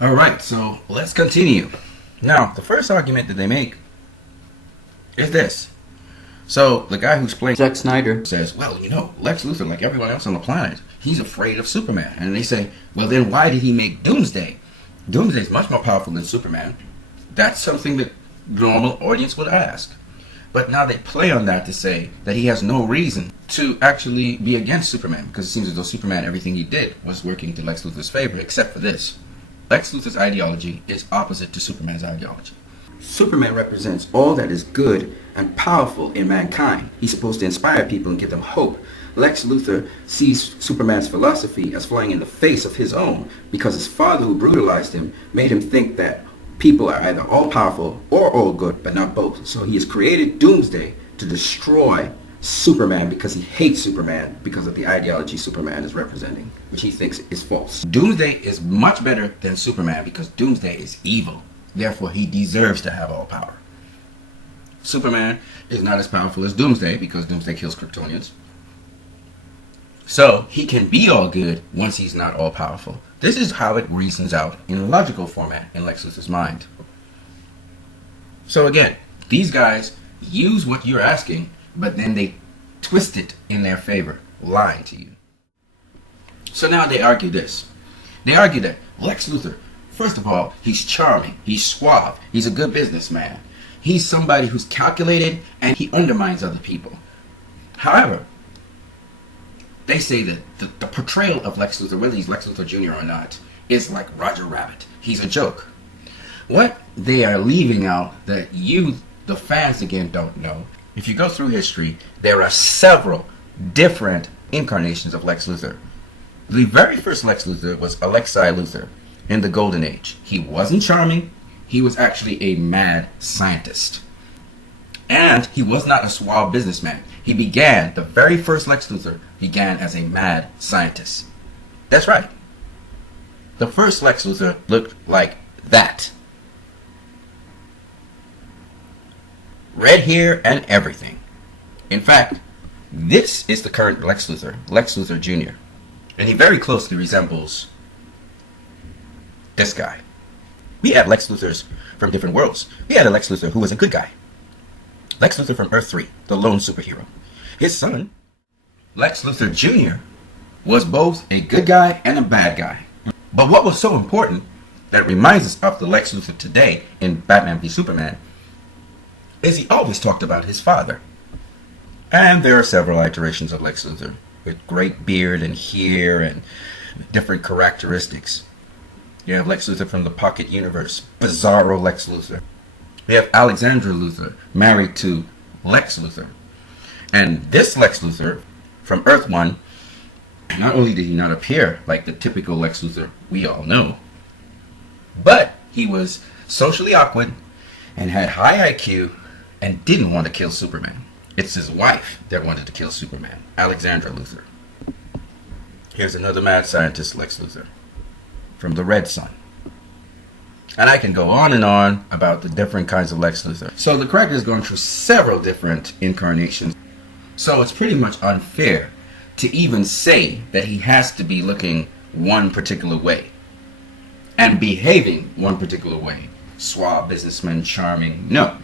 Alright, so let's continue. Now, the first argument that they make is this. So, the guy who's playing Zack Snyder says, well, Lex Luthor, like everyone else on the planet, he's afraid of Superman. And they say, well, then why did he make Doomsday? Doomsday is much more powerful than Superman. That's something that the normal audience would ask. But now they play on that to say that he has no reason to actually be against Superman, because it seems as though Superman, everything he did was working to Lex Luthor's favor, except for this. Lex Luthor's ideology is opposite to Superman's ideology. Superman represents all that is good and powerful in mankind. He's supposed to inspire people and give them hope. Lex Luthor sees Superman's philosophy as flying in the face of his own, because his father, who brutalized him, made him think that people are either all-powerful or all good, but not both. So he has created Doomsday to destroy Superman because he hates Superman because of the ideology Superman is representing, which he thinks is false. Doomsday is much better than Superman because Doomsday is evil. Therefore, he deserves to have all power. Superman is not as powerful as Doomsday because Doomsday kills Kryptonians. So, he can be all good once he's not all powerful. This is how it reasons out in a logical format in Lex Luthor's mind. So again, these guys use what you're asking, but then they twist it in their favor, lying to you. So now they argue this. They argue that Lex Luthor, first of all, he's charming, he's suave, he's a good businessman. He's somebody who's calculated and he undermines other people. However, they say that the portrayal of Lex Luthor, whether he's Lex Luthor Jr. or not, is like Roger Rabbit. He's a joke. What they are leaving out that you, the fans again, don't know, if you go through history, there are several different incarnations of Lex Luthor. The very first Lex Luthor was Alexei Luthor in the Golden Age. He wasn't charming. He was actually a mad scientist. And he was not a suave businessman. The very first Lex Luthor began as a mad scientist. That's right. The first Lex Luthor looked like that. Red hair and everything. In fact, this is the current Lex Luthor Jr. And he very closely resembles this guy. We have Lex Luthors from different worlds. We had a Lex Luthor who was a good guy. Lex Luthor from Earth 3, the lone superhero. His son, Lex Luthor Jr., was both a good guy and a bad guy. But what was so important that reminds us of the Lex Luthor today in Batman v Superman is he always talked about his father. And there are several iterations of Lex Luthor with great beard and hair and different characteristics. You have Lex Luthor from the Pocket Universe, Bizarro Lex Luthor. We have Alexandra Luthor, married to Lex Luthor. And this Lex Luthor from Earth 1, not only did he not appear like the typical Lex Luthor we all know, but he was socially awkward and had high IQ and didn't want to kill Superman. It's his wife that wanted to kill Superman, Alexandra Luthor. Here's another mad scientist, Lex Luthor, from the Red Sun. And I can go on and on about the different kinds of Lex Luthor. So the character has gone through several different incarnations. So it's pretty much unfair to even say that he has to be looking one particular way and behaving one particular way. Suave, businessman, charming. No.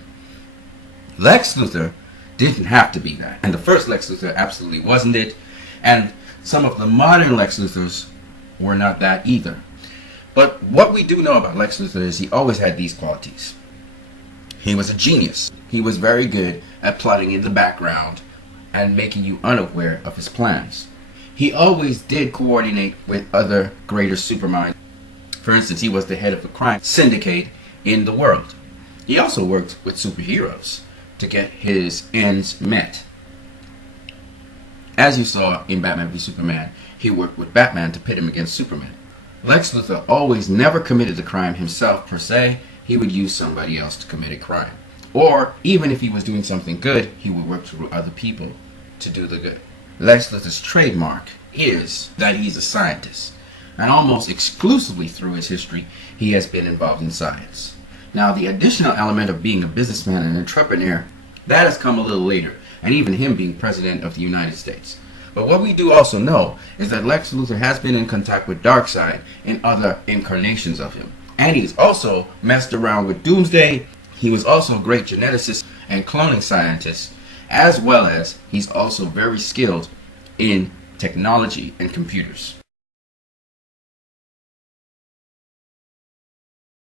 Lex Luthor didn't have to be that. And the first Lex Luthor absolutely wasn't it. And some of the modern Lex Luthors were not that either. But what we do know about Lex Luthor is he always had these qualities. He was a genius. He was very good at plotting in the background and making you unaware of his plans. He always did coordinate with other greater superminds. For instance, he was the head of a crime syndicate in the world. He also worked with superheroes to get his ends met. As you saw in Batman v Superman, he worked with Batman to pit him against Superman. Lex Luthor always never committed the crime himself per se. He would use somebody else to commit a crime. Or even if he was doing something good, he would work through other people to do the good. Lex Luthor's trademark is that he's a scientist. And almost exclusively through his history, he has been involved in science. Now, the additional element of being a businessman and entrepreneur, that has come a little later. And even him being president of the United States. But what we do also know is that Lex Luthor has been in contact with Darkseid in other incarnations of him. And he's also messed around with Doomsday. He was also a great geneticist and cloning scientist, as well as he's also very skilled in technology and computers.